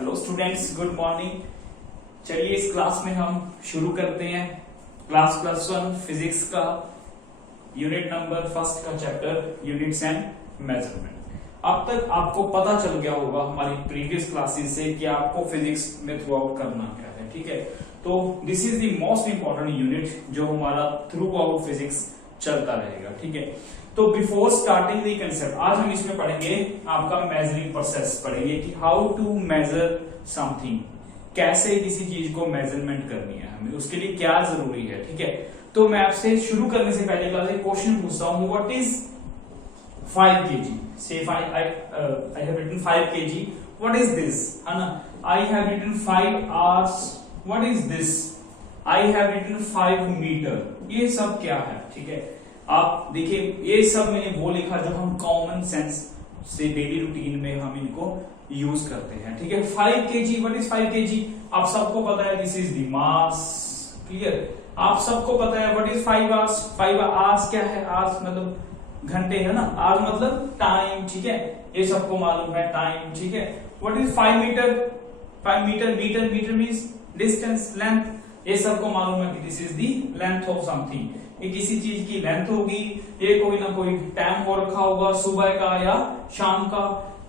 Hello students, good morning. चलिए इस class में हम शुरू करते हैं क्लास +1 फिजिक्स का यूनिट नंबर फर्स्ट का चैप्टर यूनिट्स एंड मेजरमेंट। अब तक आपको पता चल गया होगा हमारी प्रीवियस क्लासेस से कि आपको फिजिक्स में थ्रू आउट करना क्या है, ठीक है। तो this is the most important unit जो हमारा थ्रू आउट फिजिक्स चलता रहेगा, ठीक है। तो बिफोर स्टार्टिंग दी कंसेप्ट, आज हम इसमें पढ़ेंगे आपका मेजरिंग प्रोसेस पढ़ेंगे कि हाउ टू मेजर समथिंग, कैसे किसी चीज को मेजरमेंट करनी है हमें, उसके लिए क्या जरूरी है, ठीक है। तो मैं आपसे शुरू करने से पहले क्लास एक क्वेश्चन पूछता हूं, व्हाट इज 5 kg? से I have written 5 kg, what is this, है ना। I have written 5 hours, what is this? I have written 5 meter, ये सब क्या है, ठीक है। आप देखिए ये सब मैंने वो लिखा जो हम कॉमन सेंस से डेली रूटीन में हम इनको यूज करते हैं, ठीक है। 5 kg, व्हाट इज 5 kg? आप सबको पता है this is the mass, clear. आप सबको पता है व्हाट इज 5 hours? 5 hours क्या है? hours मतलब घंटे है ना, hours मतलब टाइम, ठीक है। ये सबको मालूम है टाइम, ठीक है। What is 5 metre? 5 metre, metre means distance, length, ये सबको मालूम है कि this is the length of something, ये किसी चीज की लेंथ होगी, ये कोई ना कोई टाइम हो रखा होगा, सुबह का या शाम का,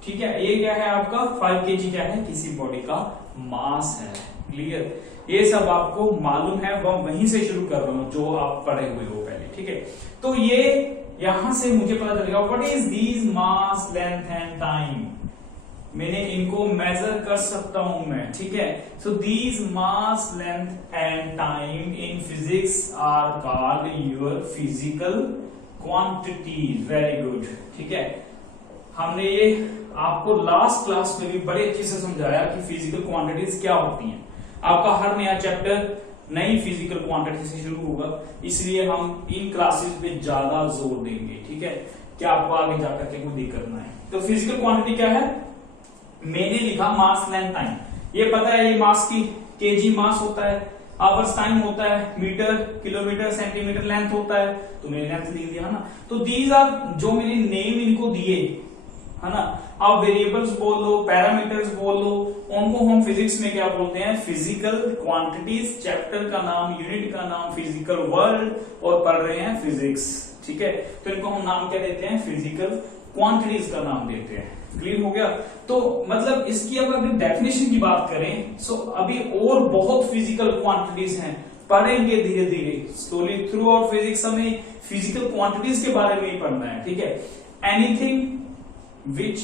ठीक है। ये क्या है आपका 5 kg क्या है? किसी बॉडी का मास है, क्लियर। ये सब आपको मालूम है, वहीं से शुरू कर रहा हूं जो आप पढ़े हुए हो पहले, ठीक है। तो ये यहां से मुझे पता चलेगा what is these mass, length and time, मैंने इनको मेजर कर सकता हूं मैं, ठीक है। So these mass, length and time in physics are called your physical quantities. Very good, ठीक है। हमने ये आपको लास्ट क्लास में भी बड़े अच्छे से समझाया कि फिजिकल क्वांटिटीज क्या होती हैं। आपका हर नया चैप्टर नई फिजिकल क्वांटिटी से शुरू होगा, इसलिए हम इन क्लासेस पे ज्यादा जोर देंगे, ठीक है, कि आपको आगे जाकर के कोई दिक्कत ना है। तो फिजिकल क्वांटिटी क्या है? मैंने लिखा मास, लेंथ, टाइम। ये पता है ये मास की केजी मास होता है, आवर्स टाइम होता है, मीटर, किलोमीटर, सेंटीमीटर लेंथ होता है, तो मैंने लेंथ लिख दिया, है ना। तो दीज आर जो मैंने नेम इनको दिए, है ना। आप वेरिएबल्स बोल लो, पैरामीटर्स बोल लो, उनको हम फिजिक्स में क्या बोलते हैं? Physical quantities. चैप्टर का नाम, यूनिट का नाम फिजिकल वर्ल्ड, और पढ़ रहे हैं फिजिक्स, ठीक है। तो इनको हम नाम क्या देते हैं? फिजिकल क्वांटिटीज का नाम देते हैं। क्लियर हो गया? तो मतलब इसकी अगर डेफिनेशन की बात करें, सो अभी और बहुत फिजिकल क्वांटिटीज हैं, पढ़ेंगे धीरे धीरे स्लोली थ्रू आउट फिजिक्स। हमें फिजिकल क्वांटिटीज के बारे में ही पढ़ना है, ठीक है। Anything which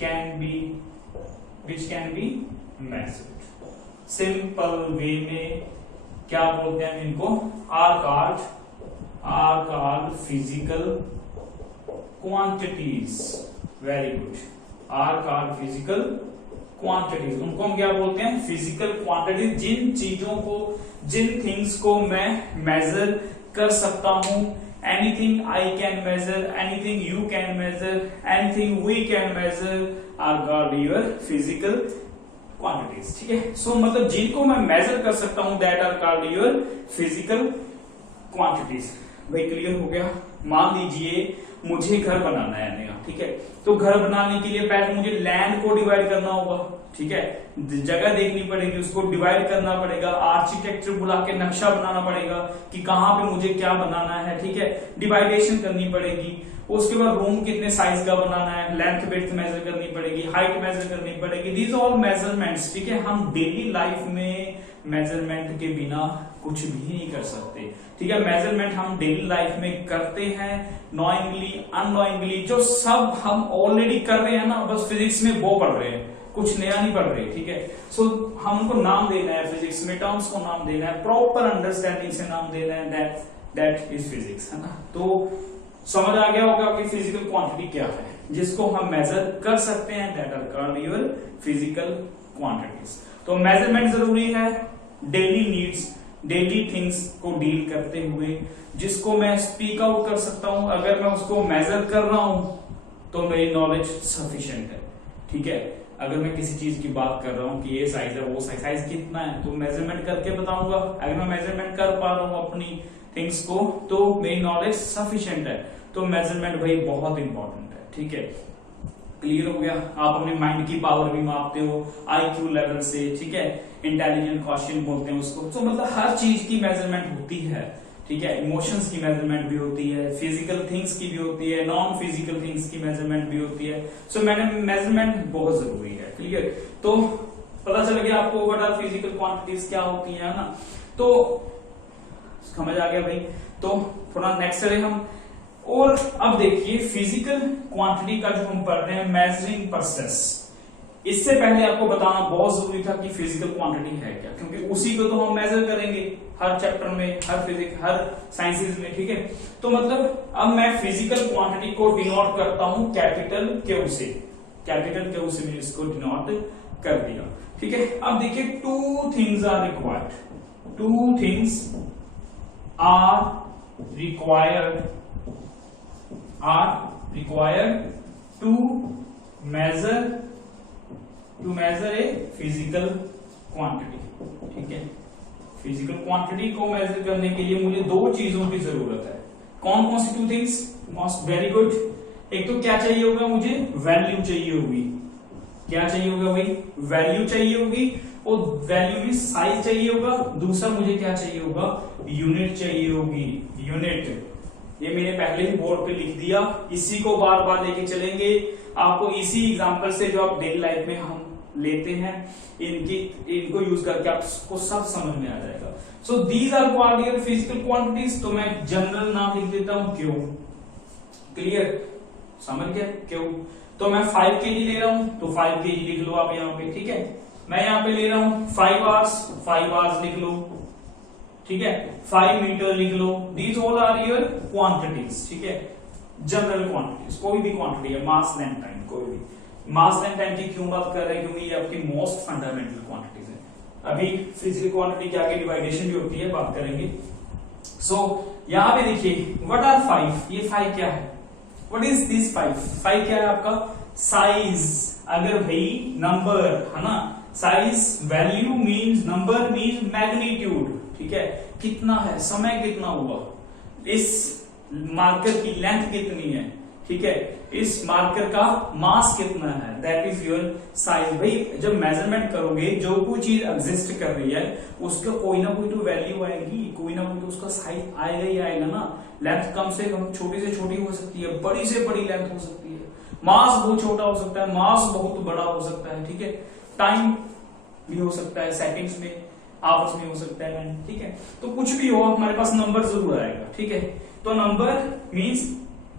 can be measured. Simple way में क्या बोलते हैं इनको? Are called physical quantities. Very good, are called physical quantities. उनको हम क्या बोलते हैं? Physical quantities. जिन चीजों को, जिन थिंग्स को मैं मेजर कर सकता हूं, anything I can measure, anything you can measure, anything we can measure are called your physical quantities, ठीक है। सो मतलब जिनको मैं मेजर कर सकता हूं that are called your physical quantities. भाई क्लियर हो गया? मान लीजिए मुझे घर बनाना है नया, ठीक है। तो घर बनाने के लिए पहले मुझे लैंड को डिवाइड करना होगा, ठीक है। जगह देखनी पड़ेगी, उसको डिवाइड करना पड़ेगा, आर्किटेक्चर बुला के नक्शा बनाना पड़ेगा कि कहां पे मुझे क्या बनाना है, ठीक है। डिवाइडेशन करनी पड़ेगी। उसके बाद रूम कितने साइज का बनाना है, लेंथ विड्थ मेजर करनी पड़ेगी, हाइट मेजर करनी पड़ेगी। दीज ऑल मेजरमेंट्स, ठीक है। हम डेली लाइफ में मेजरमेंट के बिना कुछ भी नहीं कर सकते, ठीक है। मेजरमेंट हम डेली लाइफ में करते हैं, नोइंगली, अननोइंगली, जो सब हम ऑलरेडी कर रहे हैं ना, बस फिजिक्स में वो पढ़ रहे हैं, कुछ नया नहीं पढ़ रहे, ठीक है। सो हमको नाम देना है फिजिक्स में, टर्म्स को नाम देना है, प्रॉपर अंडरस्टैंडिंग से नाम देना है, दैट इज फिजिक्स, है ना। तो समझ आ गया होगा कि फिजिकल क्वांटिटी क्या है, जिसको हम मेजर कर सकते हैं, that are called your physical quantities. तो मेजरमेंट जरूरी है डेली नीड्स, डेली थिंग्स को डील करते हुए, जिसको मैं स्पीक आउट कर सकता हूं। अगर मैं उसको मेजर कर रहा हूं तो मेरी नॉलेज सफिशिएंट है, ठीक है। अगर मैं किसी चीज की बात कर रहा हूं कि ये साइज है, वो साइज कितना है, तो मेजरमेंट करके बताऊंगा। अगर मैं मेजरमेंट कर पा रहा हूं अपनी थिंग्स को, तो मेरी नॉलेज सफिशिएंट है। तो मेजरमेंट भाई बहुत इंपॉर्टेंट है, ठीक है। क्लियर हो गया। आप अपने माइंड की पावर भी मापते हो IQ लेवल से, ठीक है, इंटेलिजेंट क्वेश्चन बोलते हैं उसको। तो मतलब हर चीज की मेजरमेंट होती है, ठीक है, इमोशंस की मेजरमेंट भी होती है, फिजिकल थिंग्स की भी होती है, नॉन फिजिकल थिंग्स की मेजरमेंट भी होती है। सो मेजरमेंट बहुत जरूरी है। क्लियर, तो पता चल गया आपको व्हाट आर फिजिकल क्वांटिटीज क्या होती है ना, तो समझ आ गया भाई। तो थोड़ा नेक्स्ट चले हम। और अब देखिए फिजिकल क्वांटिटी का जो हम पढ़ रहे हैं मेजरिंग प्रोसेस, इससे पहले आपको बताना बहुत जरूरी था कि फिजिकल क्वांटिटी है क्या, क्योंकि उसी को तो हम मेजर करेंगे हर चैप्टर में, हर फिजिक्स, हर साइंसेज में, ठीक है। तो मतलब अब मैं फिजिकल क्वांटिटी को डिनोट करता हूं कैपिटल क्यू से, कैपिटल क्यू से मैंने इसको डिनोट कर दिया, ठीक है। अब देखिए two things are required, two things are required to measure a physical quantity, ठीक है। फिजिकल क्वांटिटी को मेजर करने के लिए मुझे दो चीजों की जरूरत है। कौन कौन सी two things? Most very good. एक तो क्या चाहिए होगा मुझे? वैल्यू चाहिए होगी। क्या चाहिए होगा भाई? वैल्यू चाहिए होगी, और वैल्यू में साइज चाहिए होगा। दूसरा मुझे क्या चाहिए होगा? यूनिट चाहिए होगी, यूनिट। ये मैंने पहले ही बोर्ड पे लिख दिया, इसी को बार बार लेके चलेंगे। आपको इसी एग्जांपल से जो आप डेली लाइफ में हम लेते हैं, इनको यूज करके आपको सब समझ में आ जाएगा। So these are called your physical quantities. तो मैं जनरल नाम लिख देता हूं क्यू। क्लियर, समझ गया? क्यू। तो मैं 5 kg ले रहा हूं, तो 5 kg लिख लो आप यहाँ पे, ठीक है। मैं यहाँ पे ले रहा हूं 5 आवर्स लिख लो, ठीक है। 5 मीटर लिख लो। These all are your quantities, ठीक है, जनरल क्वांटिटीज। कोई भी क्वांटिटी है, मास लेंथ टाइम, कोई भी। मास लेंथ टाइम की क्यों बात कर रहे हैं? क्योंकि ये आपकी मोस्ट फंडामेंटल क्वांटिटीज है। अभी फिजिकल क्वांटिटी के आगे डिवाइडेशन भी होती है, बात करेंगे। सो यहाँ पे देखिए व्हाट आर 5, ये 5 क्या है? व्हाट इज दिस 5 क्या है आपका? साइज। अगर भाई नंबर है ना, size, value means, number means magnitude, ठीक है, कितना है, समय कितना हुआ, इस मार्कर की लेंथ कितनी है, ठीक है, इस मार्कर का मास कितना है, दैट इज योर साइज। भाई जब मेजरमेंट करोगे, जो कोई चीज एग्जिस्ट कर रही है उसका कोई ना कोई तो वैल्यू आएगी, कोई ना कोई तो उसका साइज आएगा ही आएगा ना। लेंथ कम से कम छोटी से छोटी हो सकती है, बड़ी से बड़ी लेंथ हो सकती है, मास बहुत छोटा हो सकता है, मास बहुत बड़ा हो सकता है, ठीक है। टाइम भी हो सकता है, सेकंड्स में, आवर्स में हो सकता है, ठीक है। तो कुछ भी हो, हमारे पास नंबर जरूर आएगा, ठीक है। तो नंबर मीन्स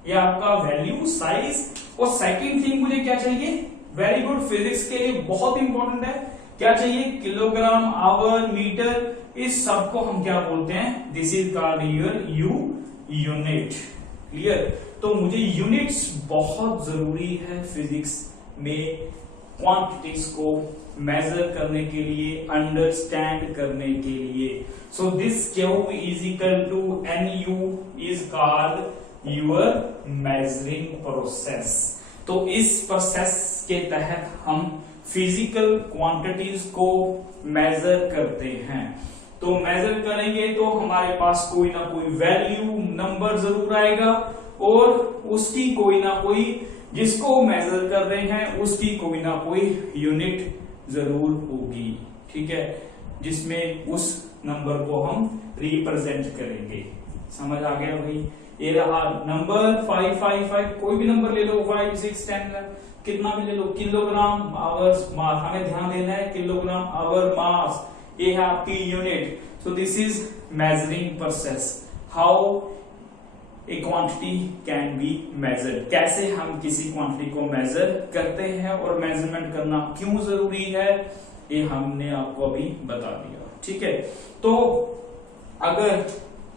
ये आपका वैल्यू, साइज। और सेकंड थिंग मुझे क्या चाहिए? वेरी गुड, फिजिक्स के लिए बहुत इंपॉर्टेंट है, क्या चाहिए? Kilogram, hour, metre. इस सब को हम क्या बोलते हैं? This is called your unit. Clear? तो मुझे यूनिट्स बहुत जरूरी है फिजिक्स में, क्वांटिटीज को मेजर करने के लिए, अंडरस्टैंड करने के लिए। So this Q is equal to NU is called your measuring process. तो इस प्रोसेस के तहत हम फिजिकल क्वांटिटीज को मेजर करते हैं। तो मेजर करेंगे तो हमारे पास कोई ना कोई वैल्यू, नंबर जरूर आएगा, और उसकी कोई ना कोई, जिसको मेजर कर रहे हैं उसकी कोई ना कोई यूनिट जरूर होगी, ठीक है, जिसमें उस नंबर को हम रिप्रेजेंट करेंगे। समझ आ गया भाई? ये रहा नंबर 555, कोई भी नंबर ले लो, 5, 6, 10, कितना भी ले लो। किलोग्राम, आवर्स, मास, हमें ध्यान देना है किलोग्राम, आवर, मास, ये है आपकी unit. So this is measuring process, how a quantity can be measured. कैसे हम किसी क्वांटिटी को मेजर करते हैं, और मेजरमेंट करना क्यों जरूरी है, ये हमने आपको अभी बता दिया, ठीक है। तो अगर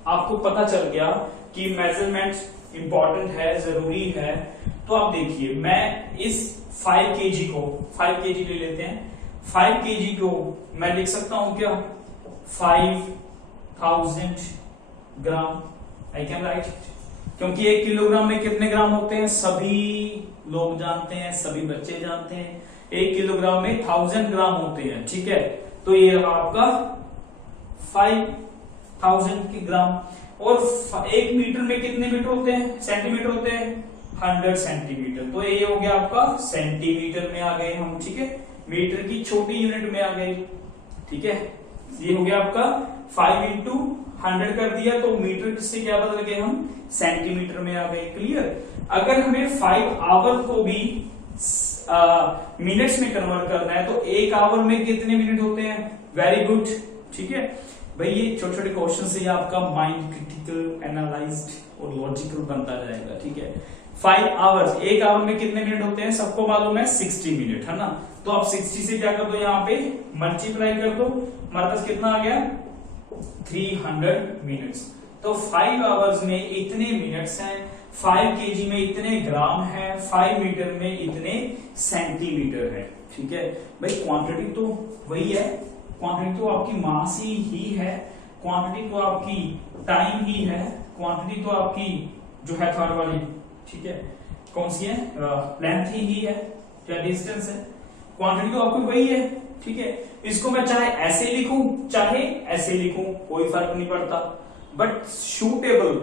आपको पता चल गया कि मेजरमेंट इंपॉर्टेंट है, जरूरी है, तो आप देखिए मैं इस 5 kg को, 5 kg ले लेते हैं, 5 kg को मैं लिख सकता हूं क्या? 5000 ग्राम। आई कैन राइट, क्योंकि 1 किलोग्राम में कितने ग्राम होते हैं सभी लोग जानते हैं, सभी बच्चे जानते हैं। 1 किलोग्राम में 1000 ग्राम होते हैं, ठीक है। तो ये रहा आपका 5000 ग्राम। और 1 मीटर में कितने मीटर होते हैं? सेंटीमीटर होते हैं 100 सेंटीमीटर। तो ये हो गया आपका सेंटीमीटर में आ गए हम, ठीक है, मीटर की छोटी यूनिट में आ गई, ठीक है। ये हो गया आपका 5 इंटू 100 कर दिया, तो मीटर से क्या बदल गए हम, सेंटीमीटर में आ गए। क्लियर। अगर हमें 5 आवर को भी मिनट्स में कन्वर्ट करना है तो 1 आवर में कितने मिनट होते हैं, वेरी गुड, ठीक है भाई। ये छोटे छोटे क्वेश्चन से आपका माइंड क्रिटिकल, एनालाइज्ड और लॉजिकल बनता जाएगा, ठीक है। 5 आवर्स, 1 आवर में कितने मिनट होते हैं, सबको मालूम है 60 मिनट, है ना। तो आप 60 से क्या कर दो, यहाँ पे मल्टीप्लाई कर दो, हमारे पास कितना आ गया 300 मिनट्स। तो 5 आवर्स में इतने मिनट्स हैं, 5 केजी में इतने ग्राम है, 5 मीटर में इतने सेंटीमीटर है, ठीक है भाई। क्वांटिटी तो वही है, क्वांटिटी तो आपकी मास ही है, क्वांटिटी तो आपकी टाइम ही है, क्वांटिटी तो आपकी जो है थर्ड वाली, ठीक है, कौन सी है, लेंथ ही है या डिस्टेंस है, क्वांटिटी तो आपकी वही है, ठीक है। इसको मैं चाहे ऐसे लिखूं चाहे ऐसे लिखूं कोई फर्क नहीं पड़ता, बट सूटेबल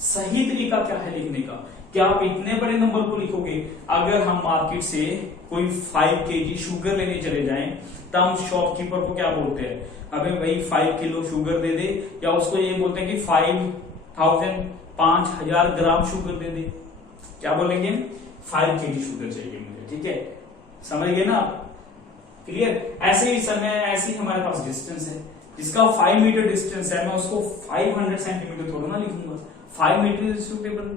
सही तरीका क्या है लिखने का, क्या आप इतने बड़े नंबर को लिखोगे। अगर हम मार्केट से कोई 5 केजी शुगर लेने चले जाएं तो हम शॉपकीपर को क्या बोलते हैं, अबे भाई 5 किलो शुगर दे दे, या उसको ये बोलते हैं कि 5000 ग्राम शुगर दे दे। क्या बोलेंगे, 5 केजी शुगर चाहिए मुझे, ठीक है, समझ गए ना आप। क्लियर। ऐसे ही समय, ऐसे ही हमारे पास डिस्टेंस है, जिसका 5 मीटर डिस्टेंस है, मैं उसको 500 सेंटीमीटर थोड़ा ना लिखूंगा, 5 मीटर इज सूटेबल,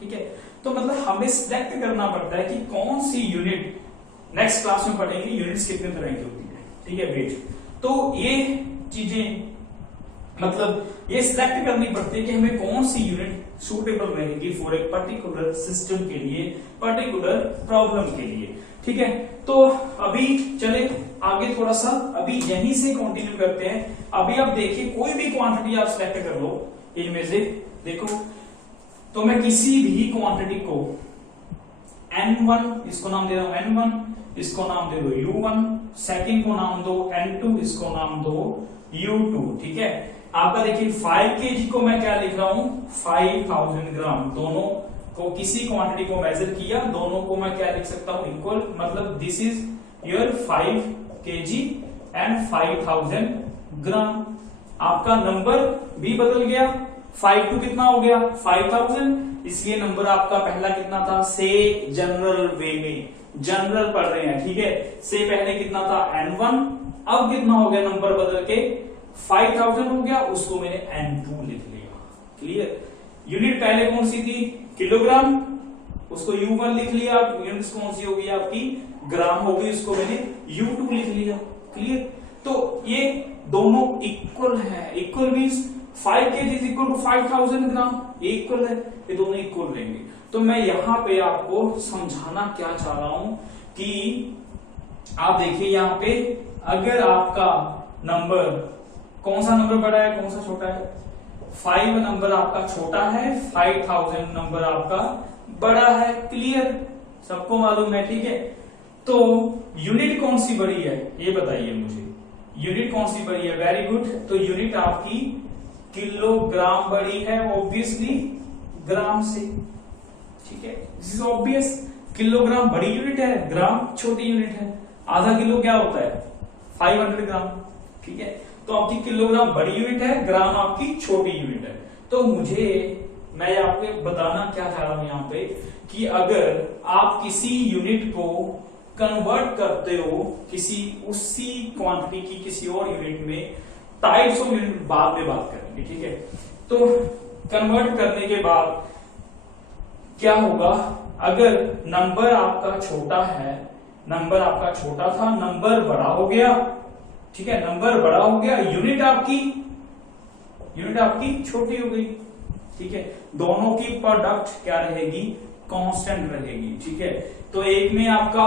ठीक है। तो मतलब हमें सिलेक्ट करना पड़ता है कि कौन सी यूनिट, नेक्स्ट क्लास में पढ़ेंगे यूनिट्स कितने तरह की होती है, ठीक है वेट। तो ये चीजें मतलब ये सिलेक्ट करनी पड़ती है कि हमें कौन सी यूनिट सूटेबल रहेगी फॉर ए पर्टिकुलर सिस्टम के लिए, पर्टिकुलर प्रॉब्लम के लिए, ठीक है। तो अभी चले आगे थोड़ा सा, अभी यहीं से कंटिन्यू करते हैं। अभी आप देखिए कोई भी क्वांटिटी आप सिलेक्ट कर लो इनमें से, देखो तो मैं किसी भी क्वांटिटी को n1, इसको नाम दे रहा हूं n1, इसको नाम दे दो u1, सेकंड को नाम दो n2, इसको नाम दो u2, ठीक है। आपका देखिए 5 केजी को मैं क्या लिख रहा हूं, 5000 ग्राम, दोनों को किसी क्वांटिटी को मेजर किया, दोनों को मैं क्या लिख सकता हूं, इक्वल, मतलब this is your 5 KG and 5000 ग्राम। आपका नंबर भी बदल गया, 5 टू कितना हो गया 5000, इसलिए नंबर आपका पहला कितना था, से जनरल वे में, जनरल पढ़ रहे हैं, ठीक है, से पहले कितना था n1, अब कितना हो गया नंबर बदल के 5000 हो गया, उसको मैंने n2 लिख लिया। क्लियर। यूनिट पहले कौन सी थी, किलोग्राम, उसको u1 लिख लिया, यूनिट कौन सी होगी आपकी, ग्राम होगी, उसको मैंने u2 लिख लिया। क्लियर। तो ये दोनों इक्वल है, equal means 5 kg is equal to 5000 gram, ये इक्वल है, ये दोनों इक्वल रहेंगे। तो मैं यहां पे आपको समझाना क्या चाह रहा हूं कि आप देखिए यहां पे अगर आपका नंबर, कौन सा नंबर बड़ा है कौन सा छोटा है, 5 नंबर आपका छोटा है, 5000 नंबर आपका बड़ा है। क्लियर, सबको मालूम है, ठीक है। तो यूनिट कौन सी बड़ी है ये बताइए मुझे, यूनिट कौन सी बड़ी है, वेरी गुड। तो यूनिट आपकी किलोग्राम बड़ी है, ऑब्वियसली ग्राम से, ठीक है, दिस इज ऑब्वियस। किलोग्राम बड़ी यूनिट है, ग्राम छोटी यूनिट है। आधा किलो क्या होता है 500 ग्राम, ठीक है। तो आपकी किलोग्राम बड़ी यूनिट है, ग्राम आपकी छोटी यूनिट है। तो मुझे, मैं आपको बताना क्या चाह रहा हूं यहां पे कि अगर आप किसी यूनिट को कन्वर्ट करते हो किसी उसी क्वांटिटी की किसी और यूनिट में, टाइप्स ऑफ यूनिट बाद में बात करेंगे, ठीक है। तो कन्वर्ट करने के बाद क्या होगा, अगर नंबर आपका छोटा है, नंबर आपका छोटा था, नंबर बड़ा हो गया, ठीक है, नंबर बड़ा हो गया, यूनिट आपकी छोटी हो गई, ठीक है। दोनों की प्रोडक्ट क्या रहेगी, कांस्टेंट रहेगी, ठीक है। तो एक में आपका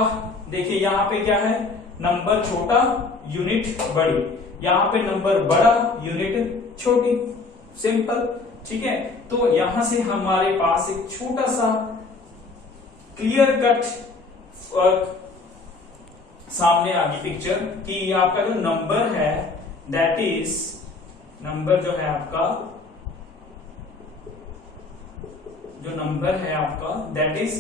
देखिए यहां पे क्या है, नंबर छोटा यूनिट बड़ी, यहां पे नंबर बड़ा यूनिट छोटी, सिंपल, ठीक है। तो यहां से हमारे पास एक छोटा सा क्लियर कट सामने आ गई पिक्चर कि आपका जो नंबर है, दैट इज, नंबर जो है आपका जो नंबर है आपका that is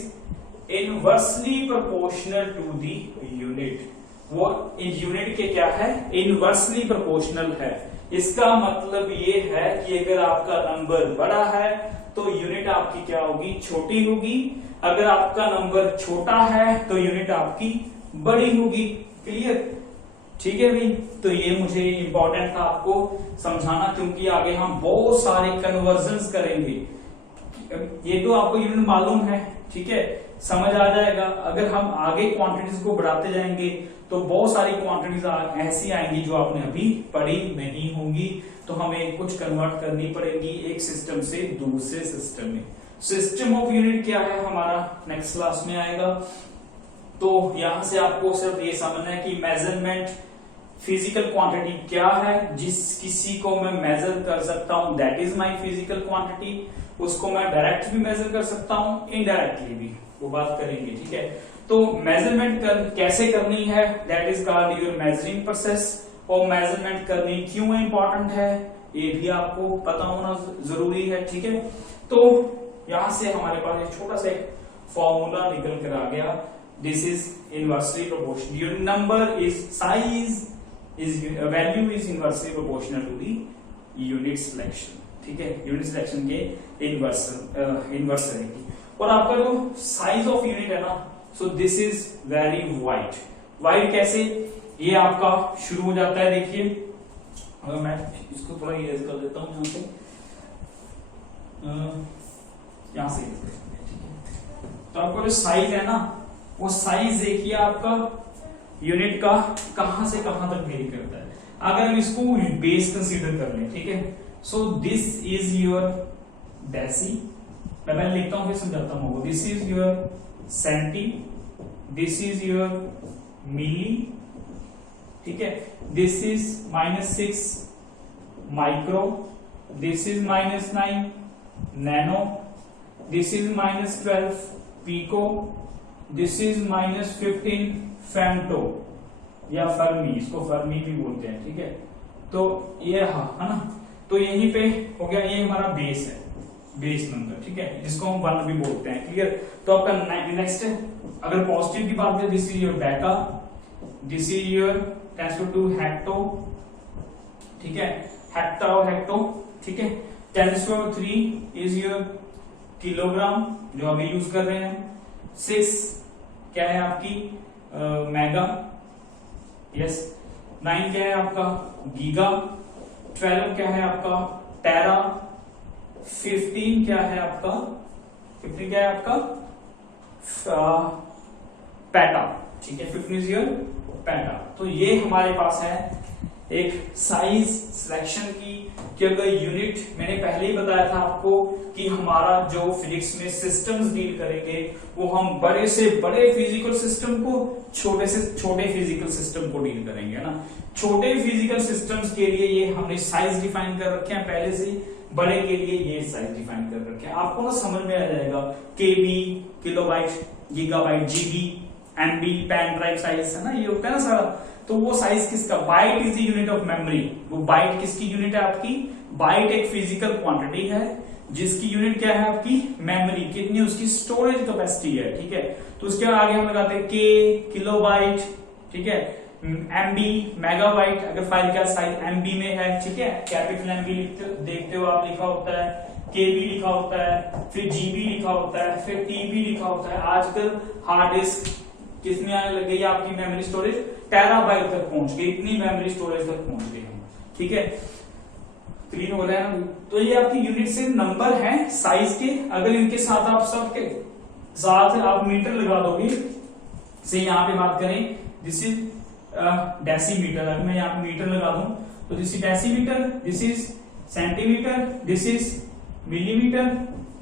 inversely proportional to the unit, वो यूनिट के क्या है, इनवर्सली प्रोपोर्शनल है। इसका मतलब ये है कि अगर आपका नंबर बड़ा है तो यूनिट आपकी क्या होगी, छोटी होगी। अगर आपका नंबर छोटा है तो यूनिट आपकी बड़ी होगी। क्लियर, ठीक है भाई। तो ये मुझे इंपॉर्टेंट था आपको समझाना, क्योंकि आगे हम बहुत सारे कन्वर्जन्स करेंगे। ये तो आपको यूनिट मालूम है, ठीक है, समझ आ जाएगा। अगर हम आगे क्वांटिटीज को बढ़ाते जाएंगे तो बहुत सारी क्वांटिटीज ऐसी आएंगी जो आपने अभी पढ़ी नहीं होंगी, तो हमें कुछ कन्वर्ट करनी पड़ेगी एक सिस्टम से दूसरे सिस्टम में। सिस्टम ऑफ यूनिट क्या है हमारा नेक्स्ट क्लास में आएगा। तो यहां से आपको सिर्फ ये समझना है कि मेजरमेंट फिजिकल क्वांटिटी क्या है, जिस किसी को मैं मेजर कर सकता हूं that is my physical quantity. उसको मैं डायरेक्ट भी मेजर कर सकता हूं, इनडायरेक्टली भी, वो बात करेंगे, ठीक है। तो मेजरमेंट कैसे करनी है that is called your measuring process. और मेजरमेंट करनी क्यों इंपॉर्टेंट है ये भी आपको पता होना जरूरी है, ठीक है। तो यहां से हमारे पास एक छोटा सा एक फॉर्मूला निकल कर आ गया, this is inversely proportional, your number is size is value is inversely proportional to the unit selection, ठीक है। यूनिट सिलेक्शन के इनवर्स रहेगी। और आपका जो साइज ऑफ यूनिट है ना, सो this is very wide. Wide कैसे, ये आपका शुरू हो जाता है, देखिए अगर मैं इसको थोड़ा इरेज कर देता हूं यहां से तो आपका जो साइज है ना, वो साइज देखिए आपका यूनिट का कहां से कहां तक वेरी करता है। अगर हम इसको बेस कंसीडर कर लें, ठीक है, so this is your deci, मैं पहले लिखता हूं फिर समझाता हूं। This is your centi, this is your milli, ठीक है, this is -6 micro, this is -9 nano, this is -12 pico, this is -15 femto या फर्मी, इसको फर्मी भी बोलते हैं, ठीक है। तो ये रहा है ना, तो यहीं पे हो गया, ये हमारा बेस है, बेस नंबर, ठीक है, जिसको हम 1 भी बोलते हैं। क्लियर। तो आपका नेक्स्ट है, अगर पॉजिटिव की बात करें, this is your deca, this is your tens to hecto, ठीक है, हेक्टा और हेक्टो, ठीक है। 10⁻³ इज योर किलोग्राम जो अभी यूज कर रहे हैं। 6 क्या है आपकी मेगा, यस। 9 क्या है आपका गीगा, 12 क्या है आपका टेरा, 15 क्या है आपका, 15 क्या है आपका पेटा, ठीक है, 15 इज योर पेटा। तो ये हमारे पास है एक साइज सिलेक्शन की, कि अगर यूनिट, मैंने पहले ही बताया था आपको कि हमारा जो फिजिक्स में सिस्टम्स डील करेंगे वो हम बड़े से बड़े फिजिकल सिस्टम को छोटे से छोटे फिजिकल सिस्टम को डील करेंगे, है ना। छोटे फिजिकल सिस्टम्स के लिए ये हमने साइज डिफाइन कर रखे हैं पहले से, बड़े के लिए ये साइज डिफाइन कर रखे हैं। आपको ना समझ में आ जाएगा, KB kilobyte, gigabyte, GB, MB, pen drive size, है ना, ये होता है ना सारा। तो वो साइज किसका, byte is the unit of memory. वो बाइट किसकी यूनिट है आपकी, बाइट एक फिजिकल क्वांटिटी है जिसकी यूनिट क्या है आपकी मेमोरी, कितनी उसकी स्टोरेज कैपेसिटी है, ठीक है। तो उसके आगे हम लगाते हैं के, किलोबाइट, ठीक है, एमबी, मेगाबाइट, अगर फाइल का साइज एमबी में है, ठीक है, कैपिटल एमबी देखते हो आप, लिखा होता है, केबी लिखा होता है, फिर जीबी लिखा होता है, फिर टीबी लिखा होता है। आजकल हार्ड डिस्क किसमें आने लग गई आपकी मेमोरी स्टोरेज, टेराबाइट तक पहुंच गई, इतनी मेमोरी स्टोरेज तक पहुंच गई हम, ठीक है। क्लीन हो रहा है ना। तो ये आपकी यूनिट से नंबर है साइज के, अगर इनके साथ आप सबके साथ आप मीटर लगा दोगे, से यहाँ पे बात करें, दिस इज डेसीमीटर, अगर मैं यहाँ पे मीटर लगा दूं तो this is decimetre, this is centimetre, this is millimetre,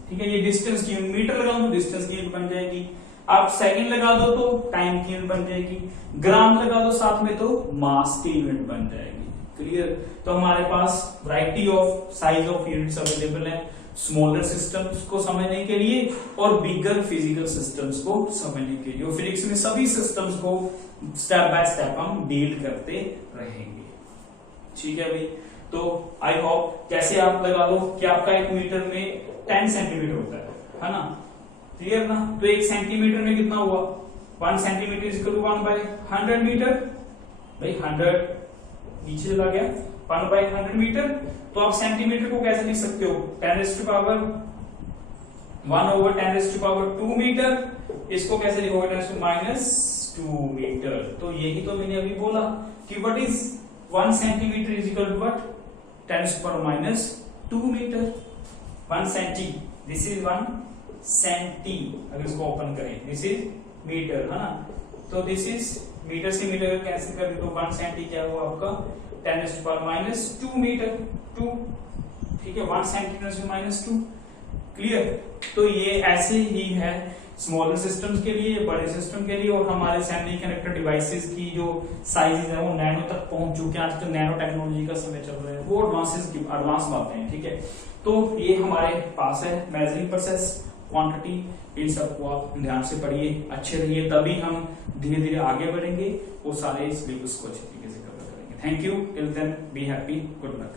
ठीक है। ये डिस्टेंस की यूनिट, मीटर लगा दो डिस्टेंस की यूनिट बन जाएगी, आप सेकंड लगा दो तो टाइम की यूनिट बन जाएगी, ग्राम लगा दो साथ में तो मास की यूनिट बन जाएगी। क्लियर। तो हमारे पास variety of size of units available है, स्मॉलर सिस्टम्स को समझने के लिए और बिगर फिजिकल सिस्टम्स को समझने के लिए। फिजिक्स में सभी सिस्टम्स को स्टेप बाय स्टेप हम डील करते रहेंगे, ठीक है भाई। तो आई होप कैसे आप लगा लो कि आपका एक मीटर में 10 सेंटीमीटर होता है, है ना, क्लियर ना। तो 1 सेंटीमीटर में कितना हुआ, 1 centimetre is equal to 1/100 metre. भाई 100 नीचे चला गया, 1/100 मीटर। तो आप सेंटीमीटर को कैसे लिख सकते हो, 1/10⁻² मीटर। इसको कैसे लिखोगे, 10⁻² मीटर। तो यही तो मैंने अभी बोला कि what is 1 centimetre is equal to what, 10⁻² metre. 1 centi, this is 1 centi, अगर इसको ओपन करें दिस इज मीटर, है ना। तो दिस इज मीटर से मीटर कैंसिल कर दे तो 1 सेंटी क्या हुआ आपका, 10⁻² मीटर, 2, ठीक है, 1 सेंटीमीटर -2, क्लियर। तो ये ऐसे ही है स्मॉलर सिस्टम्स के लिए, बड़े सिस्टम के लिए। और हमारे सेमीकंडक्टर डिवाइसेस की जो साइजेस है वो नैनो तक पहुंच चुके हैं। आज तो नैनो टेक्नोलॉजी का समय चल रहा है, वो एडवांस बातें हैं, ठीक है। तो ये हमारे पास है मेजरिंग प्रोसेस, क्वांटिटी, इन सबको आप ध्यान से पढ़िए, अच्छे रहिए, तभी हम धीरे धीरे आगे बढ़ेंगे, वो सारे सिलेबस को अच्छे तरीके से कवर करेंगे। Thank you, till then be happy, good luck.